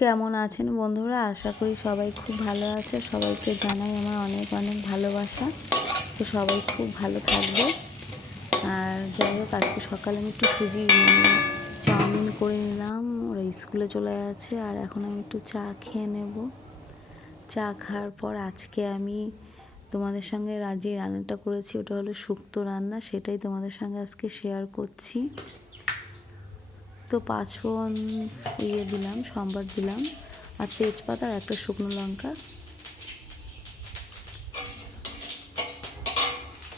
কেমন আছেন বন্ধুরা? আশা করি সবাই খুব ভালো আছে। সবাইকে জানাই আমার অনেক অনেক ভালোবাসা। তো সবাই খুব ভালো থাকবে। আর যাই হোক, আজকে সকালে আমি একটু সুজি চাউমিন করে নিলাম। ওরা স্কুলে চলে গেছে আর এখন আমি একটু চা খেয়ে নেব। চা খাওয়ার পর আজকে আমি তোমাদের সঙ্গে যে রান্নাটা করেছি ওটা হলো শুক্তো রান্না, সেটাই তোমাদের সঙ্গে আজকে শেয়ার করছি। তো 5 ফোড়ন দিলাম, সম্বার দিলাম, আর তেজপাতা আর একটা শুকনো লঙ্কা।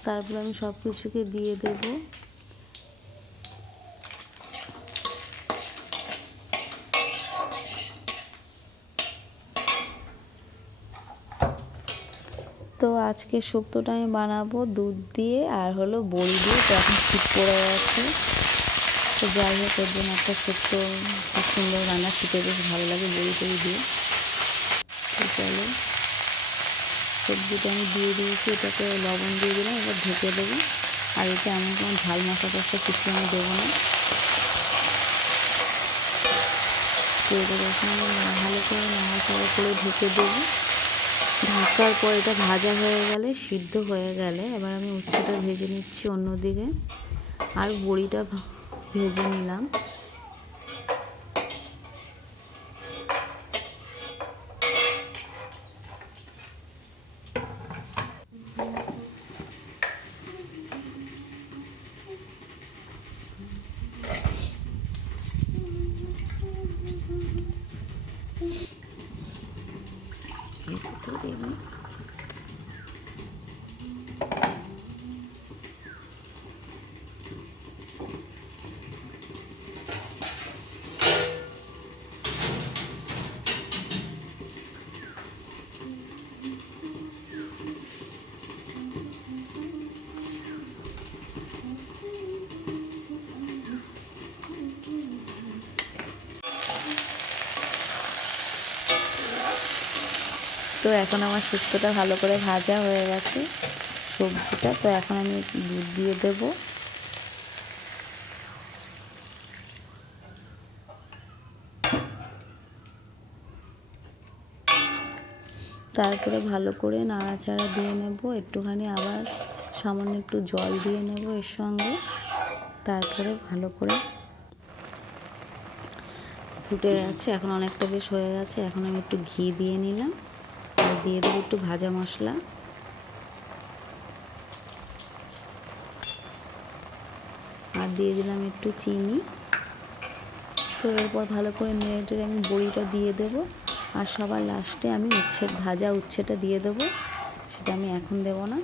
তারপরে আমি সব কিছুকে দিয়ে দেব। তো আজকে শুক্তোটা আমি বানাবো দুধ দিয়ে আর হলো বড়ি দিয়ে। তো এখন শীত পড়ে গেছে, তো যাই হোক ওর জন্য একটা শুক্তো খুব সুন্দর রান্না, খেতে বেশ ভালো লাগে বড়ি টড়ি দিয়ে। তো চলো, সবজিটা আমি দিয়ে দিয়েছি, এটাকে লবণ দিয়ে দিলাম, এবার ঢেকে দেবো। আর এতে আমি কোনো ঝাল মশলা টশলা কিছু আমি দেবো না। ভালো করে নাড়াচাড়া করে ঢেকে দেবো। ঢাকার পর এটা ভাজা হয়ে গেলে, সিদ্ধ হয়ে গেলে, এবার আমি উচ্ছেটা ভেজে নিচ্ছি অন্যদিকে, আর বড়িটা ভেজে নিলাম। তো এখন আমার শুক্তোটা ভালো করে ভাজা হয়ে গেছে, সবজিটা। তো এখন আমি দুধ দিয়ে দেব। তারপরে ভালো করে নাড়াচাড়া দিয়ে নেব, একটুখানি আবার সামান্য একটু জল দিয়ে নেব এর সঙ্গে। তারপরে ভালো করে ফুটে গেছে, এখন অনেকটা বেশ হয়ে গেছে। এখন আমি একটু ঘি দিয়ে নিলাম, আর দিয়ে দেবো একটু ভাজা মশলা, আর দিয়ে দিলাম একটু চিনি। তো এরপর ভালো করে নেড়ে আমি বড়িটা দিয়ে দেবো, আর সবার লাস্টে আমি ভাজা উচ্ছেটা দিয়ে দেবো। সেটা আমি এখন দেবো না।